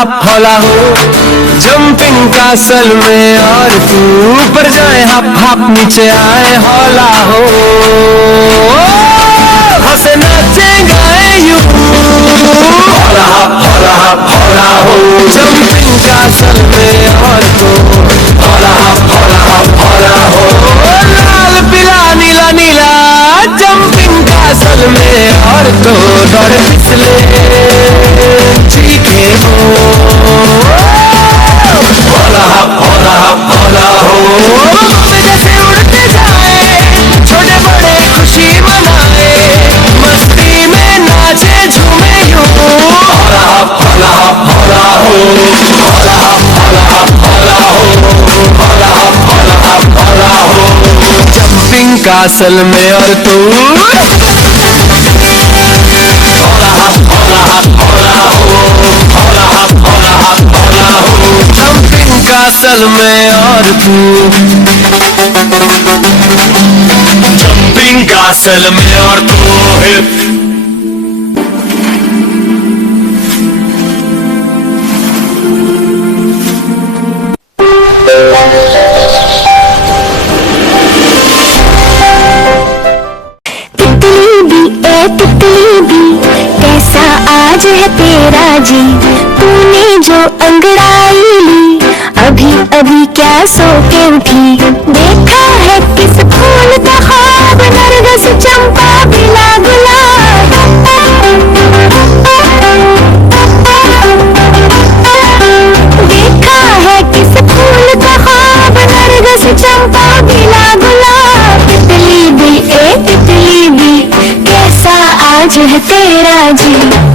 Half हौला हो jumping castle में और तू ऊपर जाए हाफ हाफ नीचे आए हौला हो हंसे नाचे गाए यूं हौला हाफ हौला हो जंपिंग कासल में और तू हौला हाफ हौला हो लाल पीला नीला नीला जंपिंग कासल में और तो दौड़ फिसले चीखे हो हौला हो जैसे उड़ते जाए छोटे बड़े खुशी मनाए मस्ती में नाचे झूमे यूं हौला हो जंपिंग कासल में और तू जंपिंग कासल में और तू जंपिंग कासल में और तू तितली भी कैसा आज है तेरा जी तूने जो अंगड़ाई ली अभी अभी क्या सो के उठी देखा है किस फूल का ख्वाब नरगिस चंपा बिला गुलाब देखा है किस फूल का ख्वाब नरगिस चंपा बिला गुलाब तितली भी तितली भी कैसा आज है तेरा जी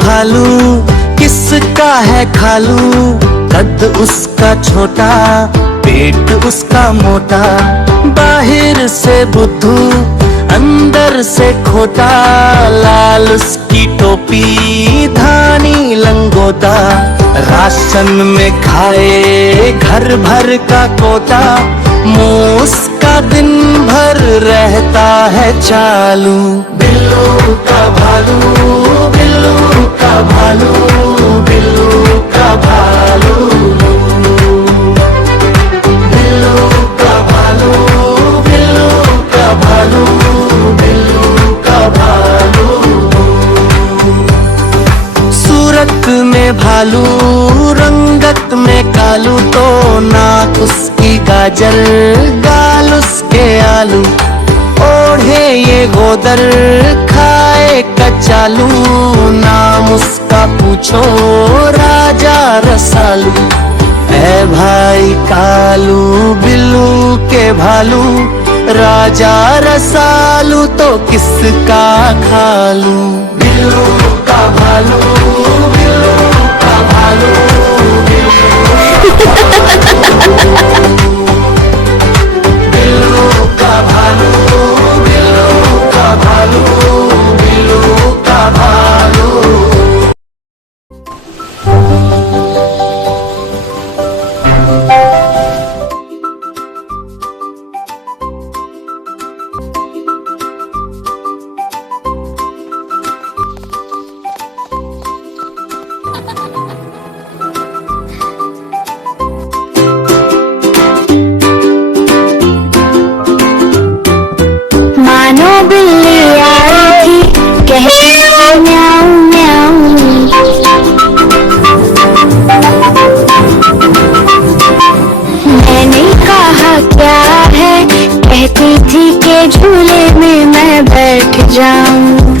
भालू किसका है खालू कद उसका छोटा पेट उसका मोटा बाहर से बुद्धू अंदर से खोटा लाल उसकी टोपी धानी लंगोटा राशन में खाए घर भर का कोटा मूस का दिन भर रहता है चालू बिल्लू का भालू बिल्लू का भालू बिल्लू का भालू बिल्लू का भालू बिल्लू का भालू बिल्लू का भालू सूरत में भालू रंगत में कालू तो नाक उसकी गाजर गाल उसके आलू ओढ़े ये गोदर खाए कचालू नाम उसका पूछो राजा रसालू है भाई कालू बिल्लू के भालू राजा रसालू तो किसका खालू बिल्लू का भालू बिल्लू का भालू बिल्लू का भालू बिल्लू का भालू बिल्लू का भालू झूले में मैं बैठ जाऊं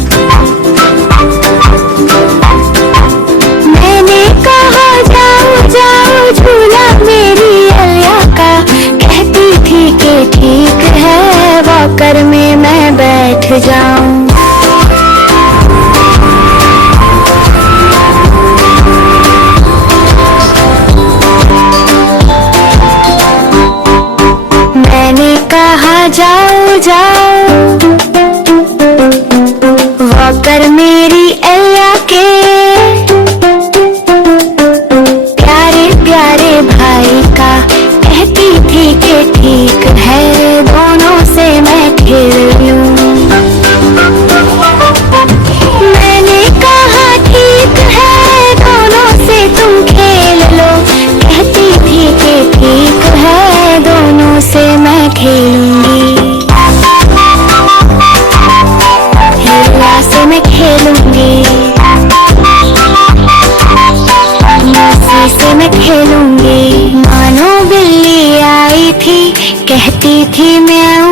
मैंने कहा जाओ जाओ झूला मेरी अलिया का कहती थी कि ठीक है वॉकर में मैं बैठ जाऊं कर मेरी अल्लाह के। प्यारे प्यारे भाई का कहती थी कि ठीक है दोनों से मैं खेल लूं। मैंने कहा ठीक है दोनों से तुम खेल लो। कहती थी कि ठीक है दोनों से मैं खेलूंगी। हिरला से मैं खेलूंगी, मौसी से मैं खेलूंगी। मानो बिल्ली आई थी कहती थी म्याऊं